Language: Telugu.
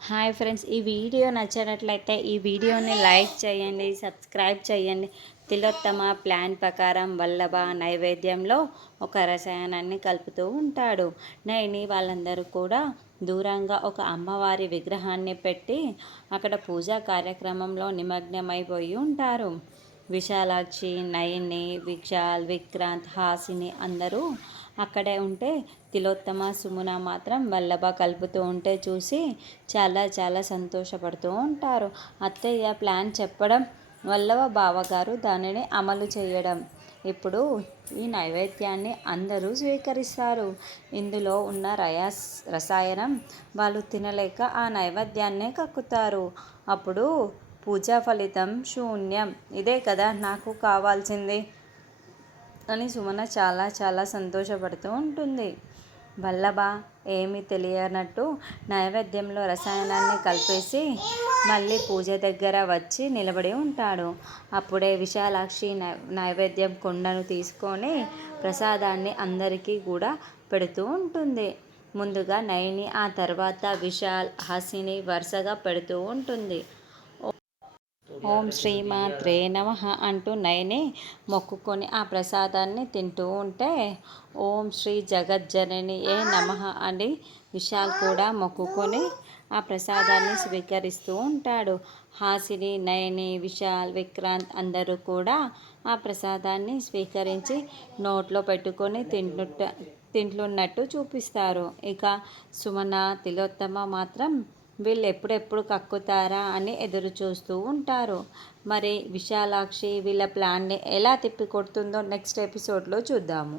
హాయ్ ఫ్రెండ్స్, ఈ వీడియో నచ్చినట్లయితే ఈ వీడియోని లైక్ చేయండి, సబ్స్క్రైబ్ చేయండి. తిలోత్తమ ప్లాన్ ప్రకారం వల్లభ నైవేద్యంలో ఒక రసాయనాన్ని కలుపుతూ ఉంటాడు. నైని వాళ్ళందరూ కూడా దూరంగా ఒక అమ్మవారి విగ్రహాన్ని పెట్టి అక్కడ పూజా కార్యక్రమంలో నిమగ్నమైపోయి ఉంటారు. విశాలాక్షి, నయని, విశాల్, విక్రాంత్, హాసిని అందరూ అక్కడే ఉంటే తిలోత్తమ, సుమున మాత్రం వల్లభ కలుపుతూ ఉంటే చూసి చాలా చాలా సంతోషపడుతూ ఉంటారు. అత్తయ్య ప్లాన్ చెప్పడం, వల్లభ బావగారు దానిని అమలు చేయడం. ఇప్పుడు ఈ నైవేద్యాన్ని అందరూ స్వీకరిస్తారు. ఇందులో ఉన్న రసాయనం వాళ్ళు తినలేక ఆ నైవేద్యాన్నే కక్కుతారు. అప్పుడు పూజా ఫలితం శూన్యం. ఇదే కదా నాకు కావాల్సింది అని సుమన చాలా చాలా సంతోషపడుతూ ఉంటుంది. వల్లభ ఏమీ తెలియనట్టు నైవేద్యంలో రసాయనాన్ని కలిపేసి మళ్ళీ పూజ దగ్గర వచ్చి నిలబడి ఉంటాడు. అప్పుడే విశాలాక్షి నైవేద్యం కుండను తీసుకొని ప్రసాదాన్ని అందరికీ కూడా పెడుతూ ఉంటుంది. ముందుగా నయని, ఆ తర్వాత విశాల్, హాసిని వరుసగా పెడుతూ ఉంటుంది. ఓం శ్రీమాత్రే నమః అంటూ నయని మొక్కుకొని ఆ ప్రసాదాన్ని తింటూ ఉంటే ఓం శ్రీ జగజ్జనని ఏ నమః అని విశాల్ కూడా మొక్కుకొని ఆ ప్రసాదాన్ని స్వీకరిస్తూ ఉంటాడు. హాసిని, నయని, విశాల్, విక్రాంత్ అందరూ కూడా ఆ ప్రసాదాన్ని స్వీకరించి నోట్లో పెట్టుకొని తింటున్నట్టు చూపిస్తారు. ఇక సుమన, తిలోత్తమ మాత్రం వీళ్ళు ఎప్పుడెప్పుడు కక్కుతారా అని ఎదురు చూస్తూ ఉంటారు. మరి విశాలాక్షి వీళ్ళ ప్లాన్ని ఎలా తిప్పికొడుతుందో నెక్స్ట్ ఎపిసోడ్లో చూద్దాము.